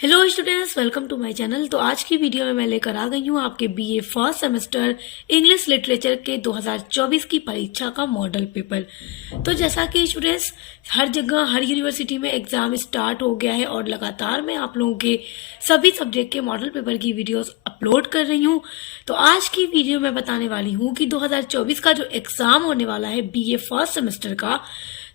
Hello students, welcome to my channel. तो आज की वीडियो में मैं लेकर आ गई हूँ आपके BA first semester English literature के 2024 की परीक्षा का मॉडल पेपर। तो जैसा कि स्टूडेंट्स हर जगह हर यूनिवर्सिटी में एग्जाम स्टार्ट हो गया है और लगातार मैं आप लोगों के सभी सब्जेक्ट के मॉडल पेपर की वीडियोस अपलोड कर रही हूँ। तो आज की वीडियो में बताने वाली हूँ कि 2024 का जो एग्जाम होने वाला है बीए फर्स्ट सेमेस्टर का,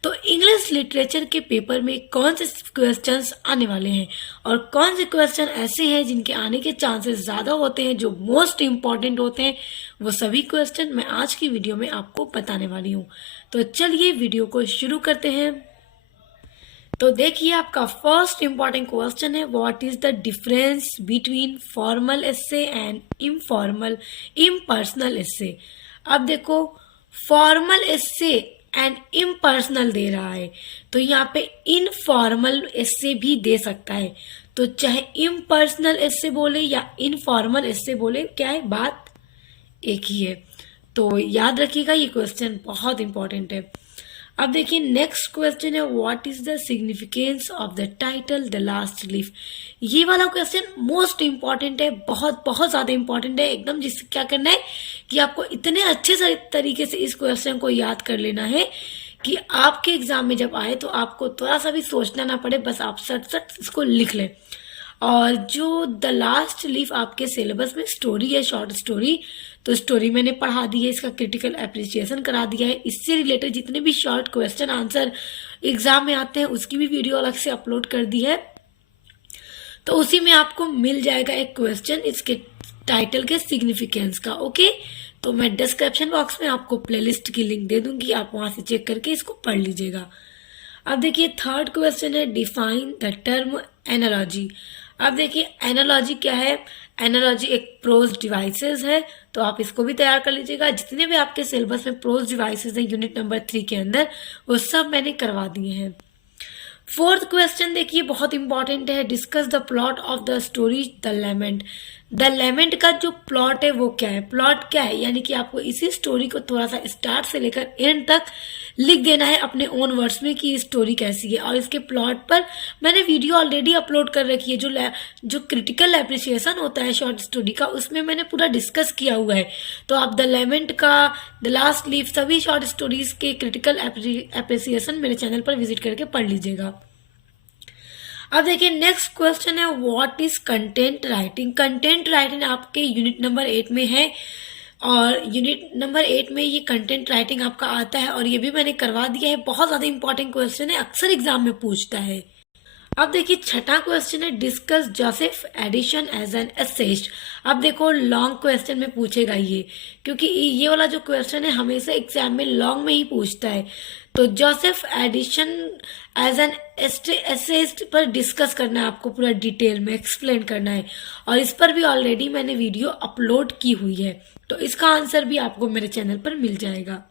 तो इंग्लिश लिटरेचर के पेपर में कौन से क्वेश्चंस आने वाले हैं और कौन से क्वेश्चन ऐसे हैं जिनके आने के चांसेस ज़्यादा होते हैं, जो मोस्ट इम्पॉर्टेंट होते हैं। वो सभी क्वेश्चन मैं आज की वीडियो में आपको बताने वाली हूँ। तो चलिए वीडियो को शुरू करते हैं। तो देखिए, आपका फर्स्ट इम्पॉर्टेंट क्वेश्चन है, what is the difference between formal essay and informal impersonal essay. अब देखो, फॉर्मल एस्से एंड इम्पर्सनल दे रहा है, तो यहाँ पे इनफॉर्मल एस्से भी दे सकता है। तो चाहे इम्पर्सनल एस्से बोले या इनफॉर्मल एस्से बोले, क्या है, बात एक ही है। तो याद रखिएगा, ये क्वेश्चन बहुत इंपॉर्टेंट है। अब देखिए, नेक्स्ट क्वेश्चन है, what is the significance of the title the last leaf. ये वाला क्वेश्चन मोस्ट इंपॉर्टेंट है, बहुत बहुत ज्यादा इंपॉर्टेंट है एकदम। जिससे क्या करना है कि आपको इतने अच्छे से तरीके से इस क्वेश्चन को याद कर लेना है कि आपके एग्जाम में जब आए तो आपको थोड़ा सा भी सोचना ना पड़े, बस आप सट सट इसको लिख लें। और जो द लास्ट लीफ आपके सिलेबस में स्टोरी है, शॉर्ट स्टोरी, तो स्टोरी मैंने पढ़ा दी है, इसका क्रिटिकल एप्रिसिएशन करा दिया है। इससे रिलेटेड जितने भी शॉर्ट क्वेश्चन आंसर एग्जाम में आते हैं उसकी भी वीडियो अलग से अपलोड कर दी है। तो उसी में आपको मिल जाएगा एक क्वेश्चन इसके टाइटल के सिग्निफिकेंस का। ओके, तो मैं डिस्क्रिप्शन बॉक्स में आपको प्लेलिस्ट की लिंक दे दूंगी, आप वहां से चेक करके इसको पढ़ लीजिएगा। अब देखिए, थर्ड क्वेश्चन है, डिफाइन द टर्म एनालॉजी। अब देखिए, एनालॉजी क्या है। एनालॉजी एक प्रोज डिवाइसेस है, तो आप इसको भी तैयार कर लीजिएगा। जितने भी आपके सिलेबस में प्रोज डिवाइसेस हैं यूनिट नंबर 3 के अंदर, वो सब मैंने करवा दिए हैं। फोर्थ क्वेश्चन देखिए, बहुत इंपॉर्टेंट है, discuss the plot of the story the lament. The lament का जो प्लॉट है वो क्या है, प्लॉट क्या है, यानी कि आपको इसी स्टोरी को थोड़ा सा स्टार्ट से लेकर एंड तक लिख देना है अपने ओन वर्ड्स में कि स्टोरी कैसी है। और इसके प्लॉट पर मैंने वीडियो ऑलरेडी अपलोड कर रखी है। जो क्रिटिकल एप्रिसिएशन होता है शॉर्ट स्टोरी का, उसमें मैंने पूरा डिस्कस किया हुआ है। तो आप द लेमेंट का, द लास्ट लीफ, सभी शॉर्ट स्टोरीज के क्रिटिकल एप्रिसिएशन मेरे चैनल पर विजिट करके पढ़ लीजिएगा। अब देखिए, नेक्स्ट क्वेश्चन है, what is content writing. Content writing आपके यूनिट नंबर 8 में है, और यूनिट नंबर 8 में ये कंटेंट राइटिंग आपका आता है, और ये भी मैंने करवा दिया है। बहुत ज्यादा इंपॉर्टेंट क्वेश्चन है, अक्सर एग्जाम में पूछता है। अब देखिए, छठा क्वेश्चन है, discuss Joseph Addison as an essayist. अब देखो, लॉन्ग क्वेश्चन में पूछेगा ये, क्योंकि ये वाला जो क्वेश्चन है हमेशा एग्जाम में लॉन्ग में ही पूछता है। तो Joseph Addison as an essayist पर डिस्कस करना है आपको, पूरा डिटेल में एक्सप्लेन करना है, और इस पर भी ऑलरेडी मैंने वीडियो अपलोड की हुई है। तो इसका आंसर भी आपको मेरे चैनल पर मिल जाएगा।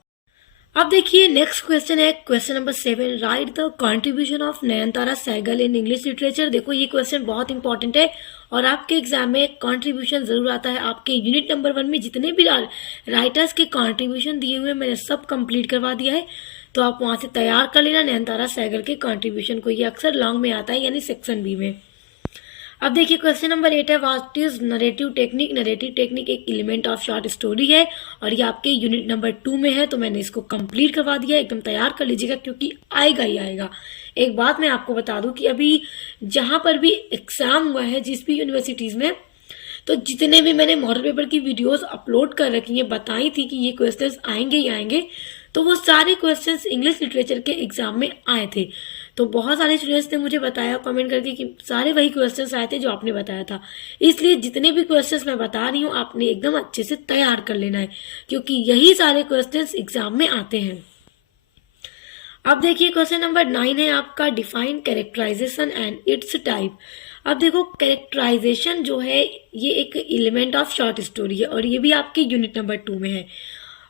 अब देखिए, नेक्स्ट क्वेश्चन है, question number 7, write the contribution of Nayantara Sahgal in English literature. देखो, ये क्वेश्चन बहुत इंपॉर्टेंट है और आपके एग्जाम में कंट्रीब्यूशन जरूर आता है। आपके यूनिट नंबर 1 में जितने भी राइटर्स के कंट्रीब्यूशन दिए हुए मैंने सब कंप्लीट करवा दिया है, तो आप वहां से तैयार कर लेना नयनतारा सहगल के कंट्रीब्यूशन को। ये अक्सर लॉन्ग में आता है, यानी सेक्शन बी में। अब देखिए, क्वेश्चन नंबर 8 है, what is narrative technique. Narrative technique एक एलिमेंट ऑफ शॉर्ट स्टोरी है, और ये आपके यूनिट नंबर 2 में है, तो मैंने इसको कंप्लीट करवा दिया। एकदम तैयार कर लीजिएगा, क्योंकि आएगा ही आएगा। एक बात मैं आपको बता दूं कि अभी जहां पर भी एग्जाम हुआ है जिस भी यूनिवर्सिटीज में, तो जितने भी मैंने मॉडल पेपर की वीडियोस अपलोड कर रखी है, बताई थी कि ये क्वेश्चंस आएंगे ही आएंगे, तो वो सारे क्वेश्चंस इंग्लिश लिटरेचर के एग्जाम में आए थे। तो बहुत सारे स्टूडेंट्स ने मुझे बताया कमेंट करके कि सारे वही क्वेश्चंस आए थे जो आपने बताया था। इसलिए जितने भी क्वेश्चंस मैं बता रही हूँ आपने एकदम अच्छे से तैयार कर लेना है, क्योंकि यही सारे क्वेश्चंस एग्जाम में आते हैं। अब देखिए, क्वेश्चन नंबर 9 है आपका, define characterization and its type. अब देखो, कैरेक्टराइजेशन जो है ये एक एलिमेंट ऑफ शॉर्ट स्टोरी है, और ये भी आपके यूनिट नंबर 2 में है,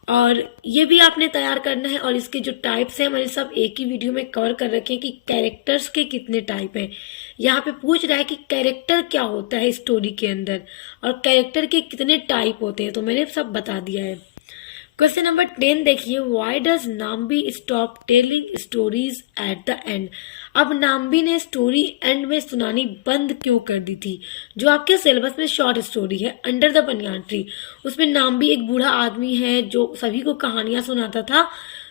और ये भी आपने तैयार करना है। और इसके जो टाइप्स हैं मैंने सब एक ही वीडियो में कवर कर रखे हैं कि कैरेक्टर्स के कितने टाइप हैं। यहाँ पे पूछ रहा है कि कैरेक्टर क्या होता है स्टोरी के अंदर, और कैरेक्टर के कितने टाइप होते हैं, तो मैंने सब बता दिया है। क्वेश्चन नंबर 10 देखिए, why does Nambi stop telling stories at the end. अब नाम्बी ने स्टोरी एंड में सुनानी बंद क्यों कर दी थी? जो आपके सिलेबस में शॉर्ट स्टोरी है अंडर द बनियान ट्री, उसमें नाम्बी एक बूढ़ा आदमी है जो सभी को कहानियां सुनाता था।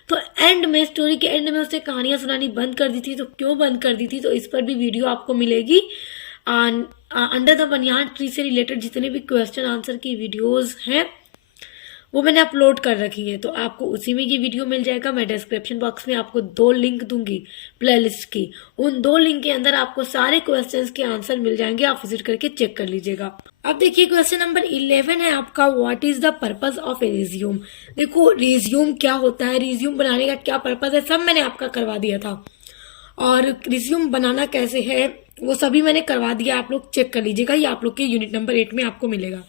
तो एंड में, स्टोरी के एंड में उसने कहानियां सुनानी बंद कर दी थी। तो क्यों बंद कर दी थी? तो इस पर भी वीडियो आपको मिलेगी। अंडर द बनियान ट्री से रिलेटेड जितने भी क्वेश्चन आंसर की वीडियोस हैं वो मैंने अपलोड कर रखी है, तो आपको उसी में ये वीडियो मिल जाएगा। मैं डिस्क्रिप्शन बॉक्स में आपको 2 लिंक दूंगी प्लेलिस्ट की। उन 2 लिंक के अंदर आपको सारे क्वेश्चंस के आंसर मिल जाएंगे, आप विजिट करके चेक कर लीजिएगा। अब देखिए क्वेश्चन नंबर 11 है आपका, what is the purpose of A resume. देखो रिज्यूम क्या होता है, रिज्यूम बनाने का क्या पर्पस है, सब मैंने आपका करवा दिया था। और रिज्यूम बनाना कैसे है वो सभी मैंने करवा दिया, आप लोग चेक कर लीजिएगा। ये आप लोग के यूनिट नंबर 8 में आपको मिलेगा।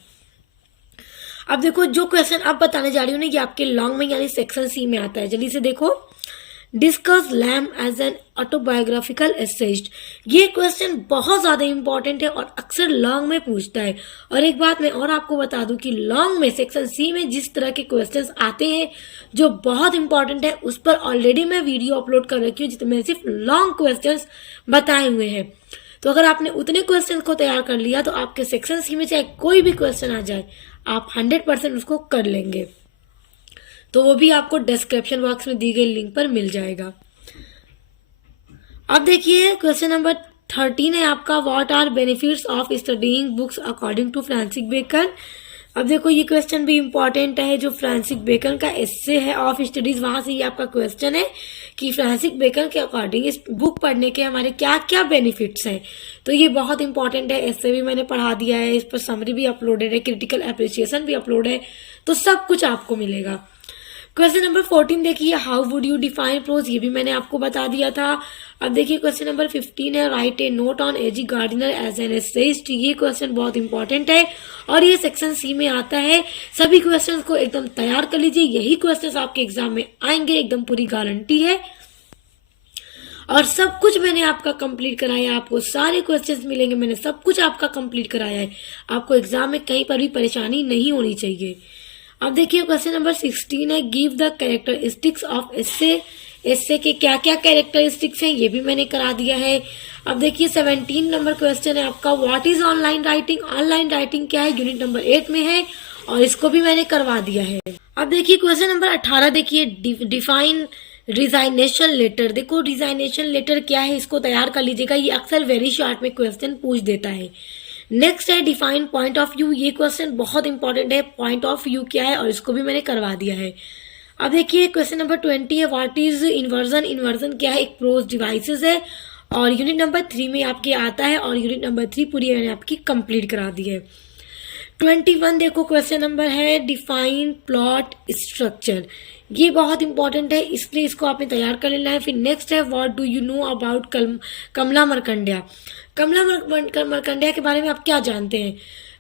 अब देखो जो क्वेश्चन अब बताने जा रही हूँ ना, ये आपके लॉन्ग में यानी सेक्शन सी में आता है। जल्दी से देखो, discuss Lamb as an autobiographical essayist. ये क्वेश्चन बहुत ज्यादा इंपॉर्टेंट है और अक्सर लॉन्ग में पूछता है। और एक बात मैं और आपको बता दूं कि लॉन्ग में सेक्शन सी में जिस तरह के क्वेश्चंस आते हैं जो बहुत इंपॉर्टेंट है, उस पर ऑलरेडी मैं वीडियो अपलोड कर रखी हूँ जिसमें सिर्फ लॉन्ग क्वेश्चंस बताए हुए हैं। तो अगर आपने उतने क्वेश्चन को तैयार कर लिया तो आपके सेक्शन सी में चाहे कोई भी क्वेश्चन आ जाए, आप 100% उसको कर लेंगे। तो वो भी आपको डिस्क्रिप्शन बॉक्स में दी गई लिंक पर मिल जाएगा। अब देखिए क्वेश्चन नंबर 13 है आपका, what are benefits of studying books according to Francis Bacon. अब देखो ये क्वेश्चन भी इंपॉर्टेंट है, जो फ्रांसिस बेकन का एस्से है ऑफ स्टडीज, वहां से ये आपका क्वेश्चन है कि फ्रांसिस बेकन के अकॉर्डिंग इस बुक पढ़ने के हमारे क्या क्या बेनिफिट्स हैं। तो ये बहुत इंपॉर्टेंट है, एस्से भी मैंने पढ़ा दिया है, इस पर समरी भी अपलोडेड है, क्रिटिकल एप्रिसिएशन भी अपलोड है, तो सब कुछ आपको मिलेगा। क्वेश्चन नंबर 14 देखिए, how would you define prose, ये भी मैंने आपको बता दिया था। अब देखिए क्वेश्चन नंबर 15 है, write a note on A G Gardiner as an essayist. ये क्वेश्चन बहुत इंपॉर्टेंट है और ये सेक्शन सी में आता है। सभी क्वेश्चंस को एकदम तैयार कर लीजिए, यही क्वेश्चंस आपके एग्जाम में आएंगे, एकदम पूरी गारंटी है। और सब कुछ मैंने आपका कंप्लीट कराया, आपको सारे क्वेश्चंस मिलेंगे, मैंने सब कुछ आपका कंप्लीट कराया है। आपको एग्जाम में कहीं पर भी परेशानी नहीं होनी चाहिए। अब देखिए क्वेश्चन नंबर 16 है, गिव द कैरेक्टरिस्टिक्स ऑफ एस्से। एस्से के क्या क्या कैरेक्टरिस्टिक्स हैं ये भी मैंने करा दिया है। अब देखिए 17 नंबर क्वेश्चन है आपका, what is online writing. Online writing क्या है, यूनिट नंबर 8 में है और इसको भी मैंने करवा दिया है। अब देखिए क्वेश्चन नंबर 18 देखिए, डिफाइन रिजाइनेशन लेटर। देखो रिजाइनेशन लेटर क्या है, इसको तैयार कर लीजिएगा, ये अक्सर वेरी शॉर्ट में क्वेश्चन पूछ देता है। नेक्स्ट है डिफाइन पॉइंट ऑफ व्यू। ये क्वेश्चन बहुत इंपॉर्टेंट है, पॉइंट ऑफ व्यू क्या है, और इसको भी मैंने करवा दिया है। अब देखिए क्वेश्चन नंबर 20 है, व्हाट इज इन्वर्जन। इन्वर्जन क्या है, एक प्रोज डिवाइसेस है और यूनिट नंबर 3 में आपके आता है और यूनिट नंबर 3 पूरी मैंने आपकी कंप्लीट करा दी है। 21 देखो क्वेश्चन नंबर है, डिफाइन प्लॉट स्ट्रक्चर। ये बहुत इंपॉर्टेंट है, इसलिए इसको आपने तैयार कर लेना है। फिर नेक्स्ट है, what do you know about Kamala Markandaya. Kamala Markandaya के बारे में आप क्या जानते हैं,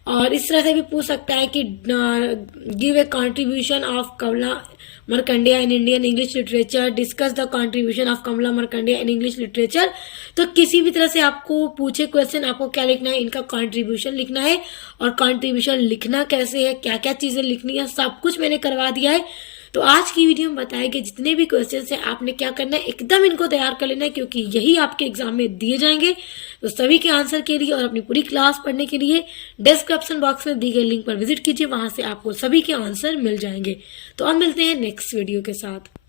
और इस तरह से भी पूछ सकता है कि give a contribution of Kamala Markandaya in Indian English literature, discuss the contribution of Kamala Markandaya in English literature. तो किसी भी तरह से आपको पूछे क्वेश्चन, आपको क्या लिखना है, इनका कंट्रीब्यूशन लिखना है। और कंट्रीब्यूशन लिखना कैसे है, क्या क्या चीजें लिखनी है, सब कुछ मैंने करवा दिया है। तो आज की वीडियो में बताया कि जितने भी क्वेश्चंस हैं आपने क्या करना है, एकदम इनको तैयार कर लेना है, क्योंकि यही आपके एग्जाम में दिए जाएंगे। तो सभी के आंसर के लिए और अपनी पूरी क्लास पढ़ने के लिए डिस्क्रिप्शन बॉक्स में दी गई लिंक पर विजिट कीजिए, वहां से आपको सभी के आंसर मिल जाएंगे। तो अब मिलते हैं नेक्स्ट वीडियो के साथ।